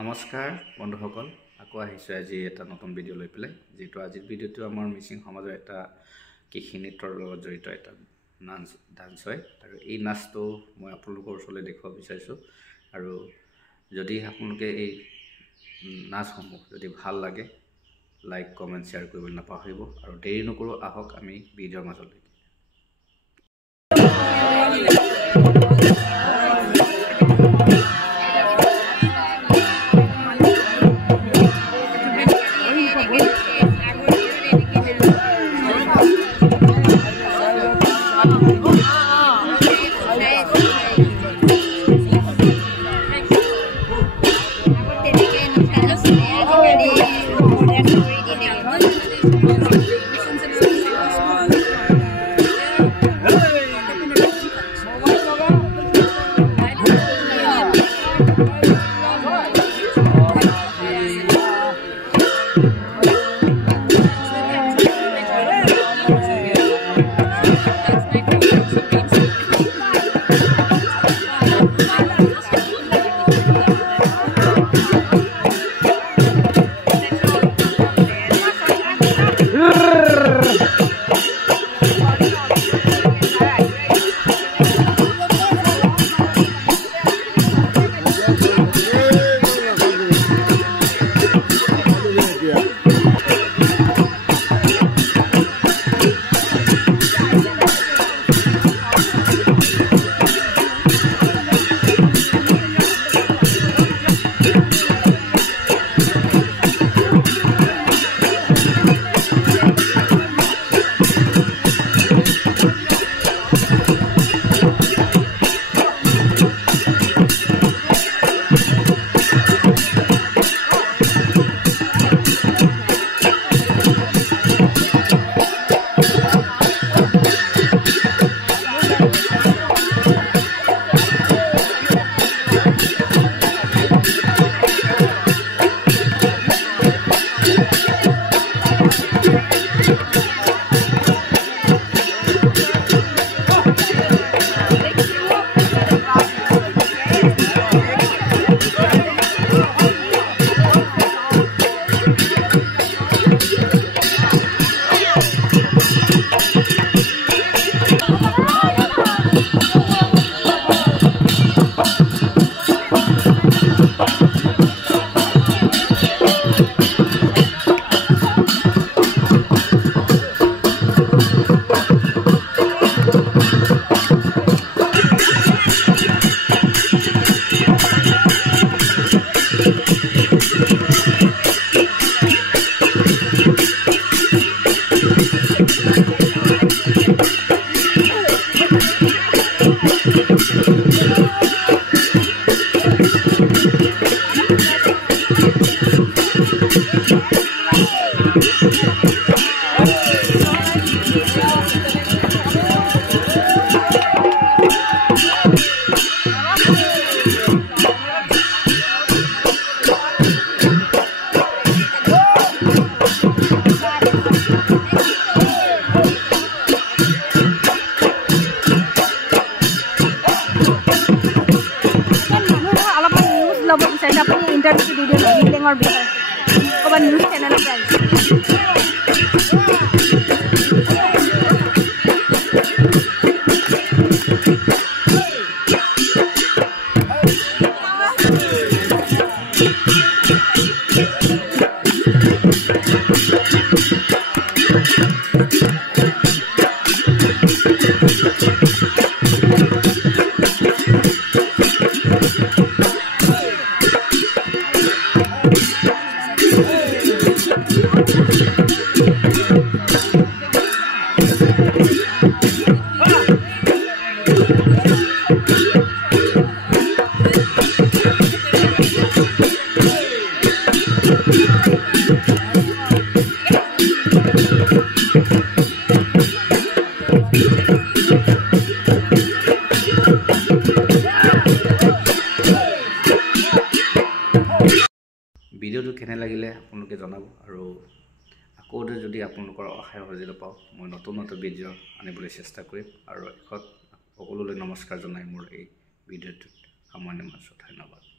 নমস্কাৰ বন্ধুসকল, আকৌ আহিছোঁ আজি এটা নতুন ভিডিঅ' লৈ পেলাই। যিটো আজিৰ ভিডিঅ'টো আমাৰ মিচিং সমাজৰ এটা কৃষি নৃত্যৰ লগত জড়িত এটা ডান্স হয়। আৰু এই নাচটো মই আপোনালোকৰ ওচৰলৈ দেখুৱাব বিচাৰিছোঁ। আৰু যদি আপোনালোকে এই নাচসমূহ যদি ভাল লাগে, লাইক কমেণ্ট শ্বেয়াৰ কৰিবলৈ নাপাহৰিব। আৰু দেৰি নকৰোঁ, আহক আমি ভিডিঅ'ৰ মাজলৈ। इंटरव्यू वीडियो रीडिंग और न्यूज़ चैनल ভিডিঅ'টো কেনে লাগিলে আপোনালোকে জনাব। আৰু আকৌ যদি আপোনালোকৰ সহায় সহযোগিতা পাওঁ, মই নতুন ভিডিঅ' আনিবলৈ চেষ্টা কৰিম। আৰু শেষত সকলোলৈ নমস্কাৰ জনাই মোৰ এই ভিডিঅ'টোত সামৰণি মাৰিছোঁ। ধন্যবাদ।